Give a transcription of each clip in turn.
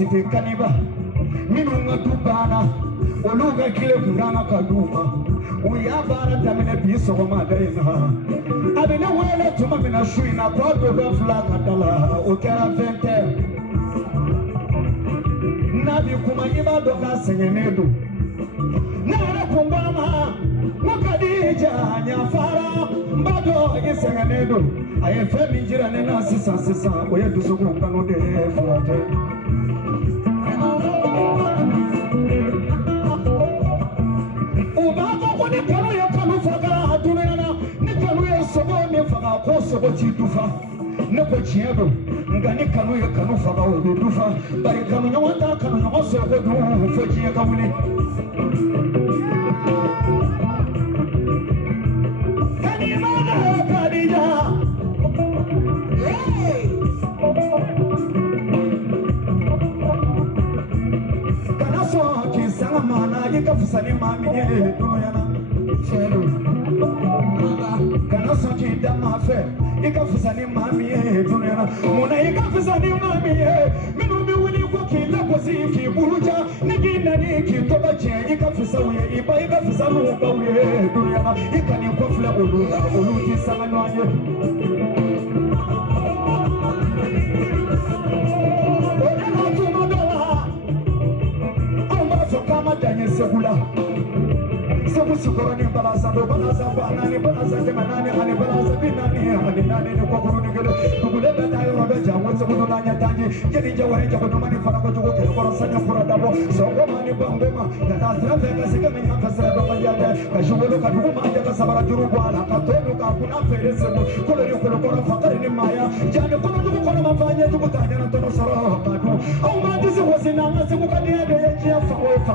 Site kaniba minunga dubana oluga kile kurana kaduma uyabara damene biso ma daina abene wele tuma mina shuina kwado do flaka dala okera vente nabi kuma iba do ka senyenedo nara kumbama mukadija nyafara mbado isenyenedo aye femi njira nena sisa oye dusuku kanu de flate Sobo ci dufa ne ko cielo ngani kanu ya kanu faga o dufa bari kanu nyawata kanu nyawo so ko du fo ci ka muni kani mana kadija kana so ci sanga mana yika fusani mami ye dunyana cielo kana so ci dama fe ika fusani mami ye dunera muna ika fusani mami ye minu mi wuli ko ki la ko si ki buruja ni gina ni ki to ba je ika fusawu ye iba ika fusanu ba ye dunera ika ni ko fla olu ti sama no anye ona tu no dola amba so kama danye segula so musikorani balaza do balaza banani balaza kemanani ani balaza binani ani nani ni kokuru ni gele dugule da dayo robe jawo se kuno nanya tanji jeni jawari jago no mani fara ko jugo ke ko sanya pura dabo so ko mani bambe ma da da sira fe ka sike me haka sira do majade ka shugolo ka dugu ma ja ka sabara juru bwala ka tonu ka kuna fere se mo kolo ni kolo ko fakari ni maya jani kono jugo kono mafanya jugo tanya na tono soro ka du au ma disi wasina ngase ko ka de ye chia fa ofa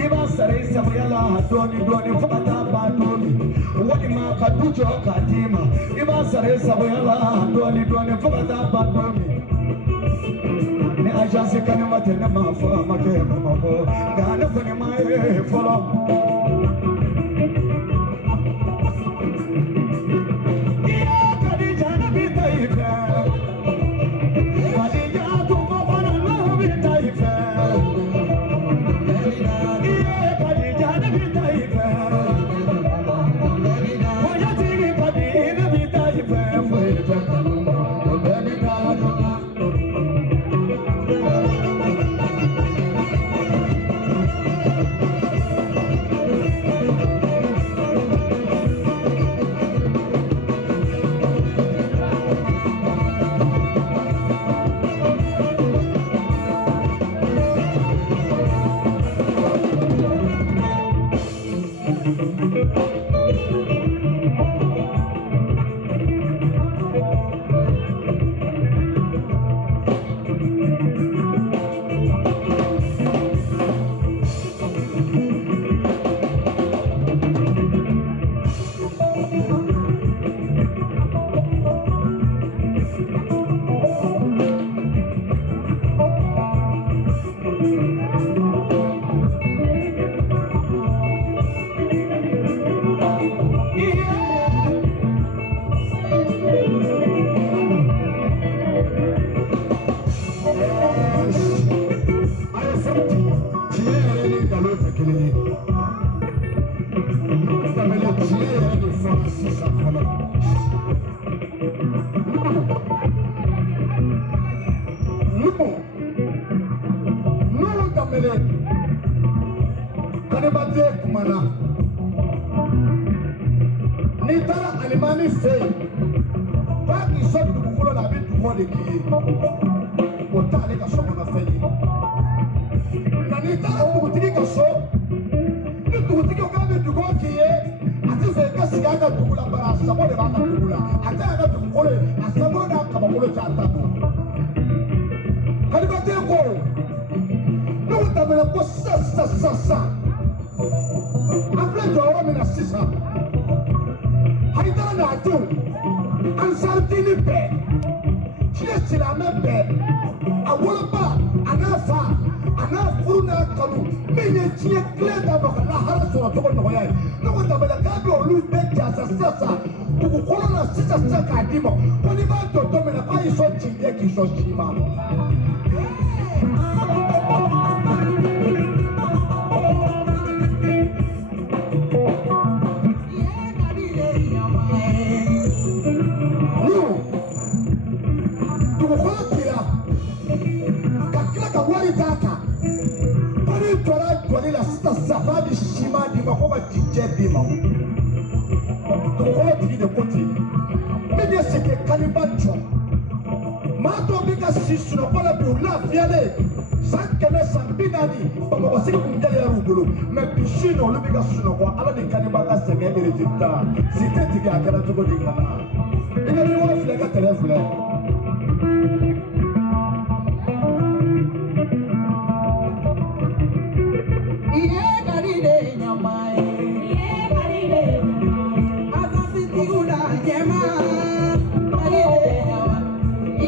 Iba sare sabayala doni fukata batoni wani ma kadujo katima iba sare sabayala doni fukata batoni ne agence kanama tene ma fa ma ke ma ko gana fani ma e folo iya kadija na bitaifa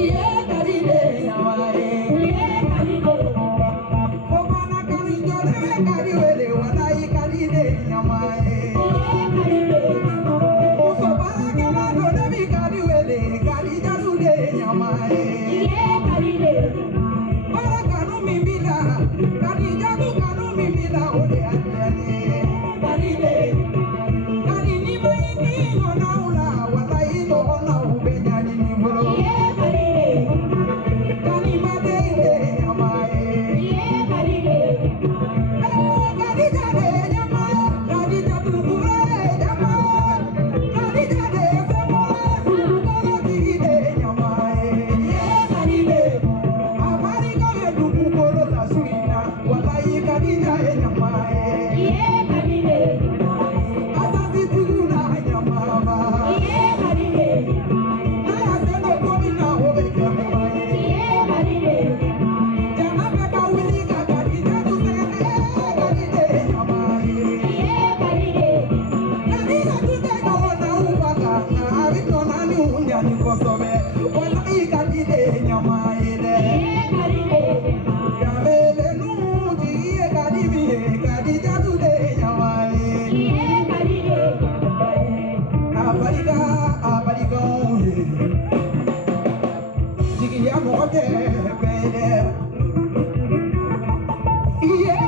Yeah, ni kosobe wala ikadi de nyama ide yamele nuji ikadi mi ikadi jadu de nyama ide abariga oye jigi ya mo de bede iye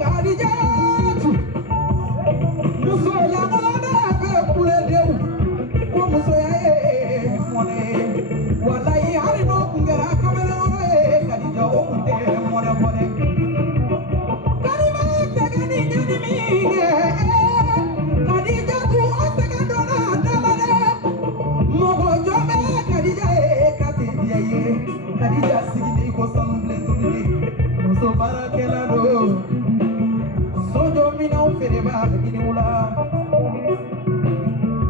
kadi jadu muso ya mo de be kule de ko muso ya e mone wallahi hari no kungera kamera e kadi jo kunde mone mone kadi ma tagani nyani mi kadi jadu otaka dona dalale mogo jobe kadi jae kati diye kadi jasigi ko sanble tuni muso barakela do sojo mina ufere ba ini ula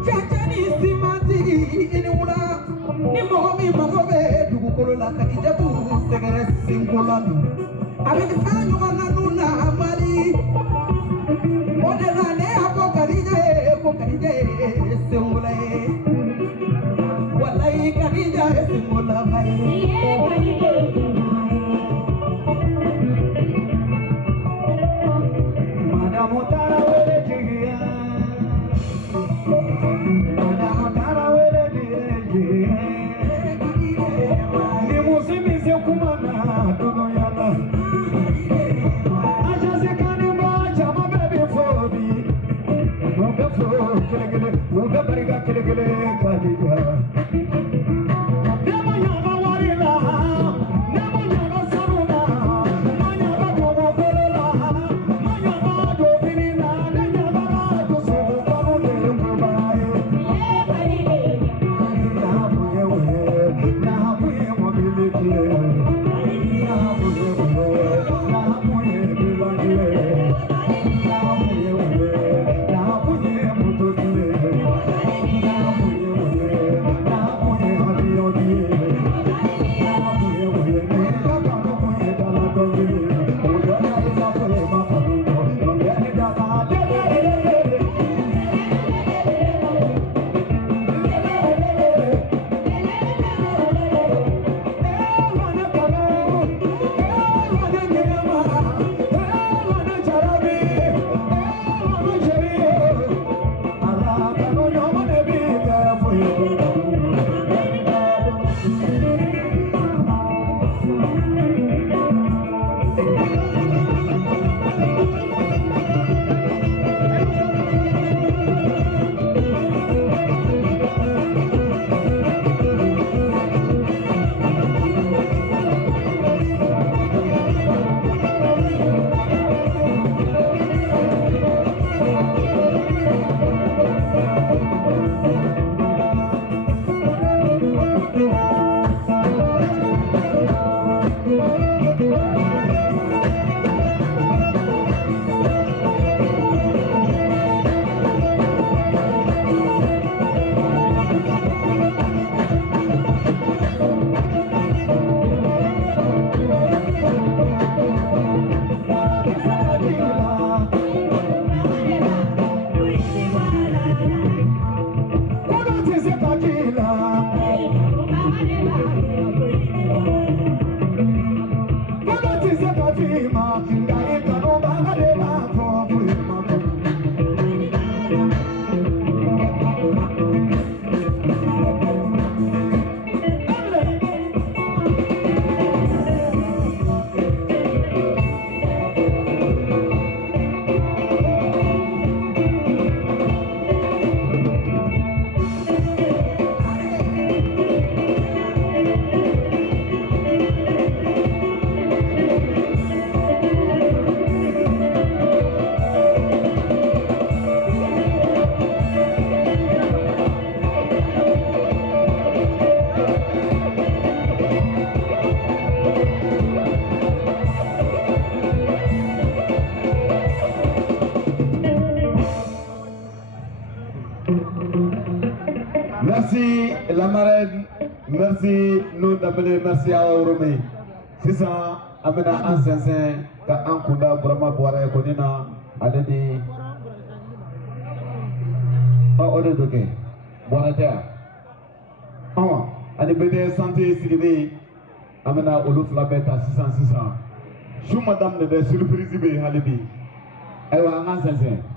chachani simati ini ula ni momi magobe dugu kolo la kadi jadu segere singolanu avec sanyo manuna amali odela ne apo kadi jae ko kadi jae singole wallahi kadi jae singola mai kadi jae Motara wele jiya, motara wele jiya. Ni musimi se kumana dono yana. Aja se kanima chama baby fobi. Muga fo kile kile, muga bariga kile kile kadiya. Nemo yana warila, nemo yana saruna, manyaba komo kolola. Merci la marraine, merci nous d'appeler, merci à Oromé. C'est ça, amena ansensen ka ankunda Burama Boire Konina Aleni. Oh, on est ok. bɔnɛ tɛ yan ani BDS santé sigilen an bɛna olu fila bɛɛ ta sisan su ma daminɛ dɛ surprise bɛ yen hali bi ayiwa an k'an sɛnsɛn